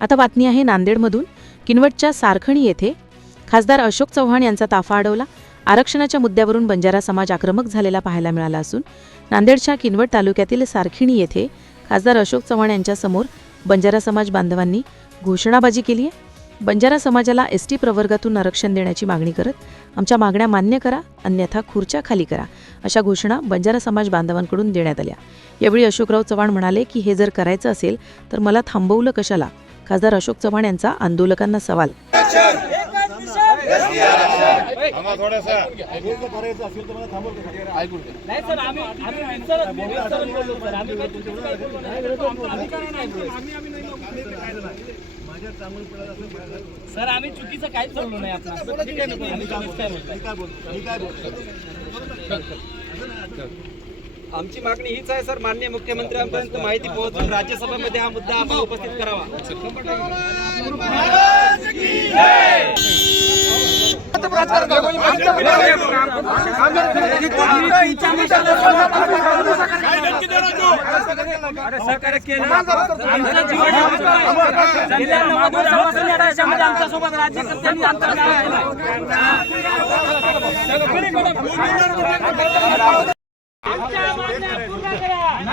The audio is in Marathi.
आता बातमी आहे नांदेडमधून. किनवटच्या सारखणी येथे खासदार अशोक चव्हाण यांचा ताफा अडवला. आरक्षणाच्या मुद्द्यावरून बंजारा समाज आक्रमक झालेला पाहायला मिळाला असून नांदेडच्या किनवट तालुक्यातील सारखिणी येथे खासदार अशोक चव्हाण यांच्यासमोर बंजारा समाज बांधवांनी घोषणाबाजी केली आहे बंजारा समाजाला एस टी प्रवर्गातून आरक्षण देण्याची मागणी करत आमच्या मागण्या मान्य करा अन्यथा खुर्च्या खाली करा अशा घोषणा बंजारा समाज बांधवांकडून देण्यात आल्या. यावेळी अशोकराव चव्हाण म्हणाले की हे जर करायचं असेल तर मला थांबवलं कशाला? खासदार अशोक चव्हाण यांचा आंदोलकांना सवाल. सर आम्ही चुकीचं सर आम्ही चुकीचं काहीच बोललो नाही आपण आम्ही चुकीचं काय बोललो आमची मागणी हीच आहे सर. माननीय मुख्यमंत्र्यांपर्यंत माहिती पोहोचून राज्यसभेमध्ये हा मुद्दा आपण उपस्थित करावा.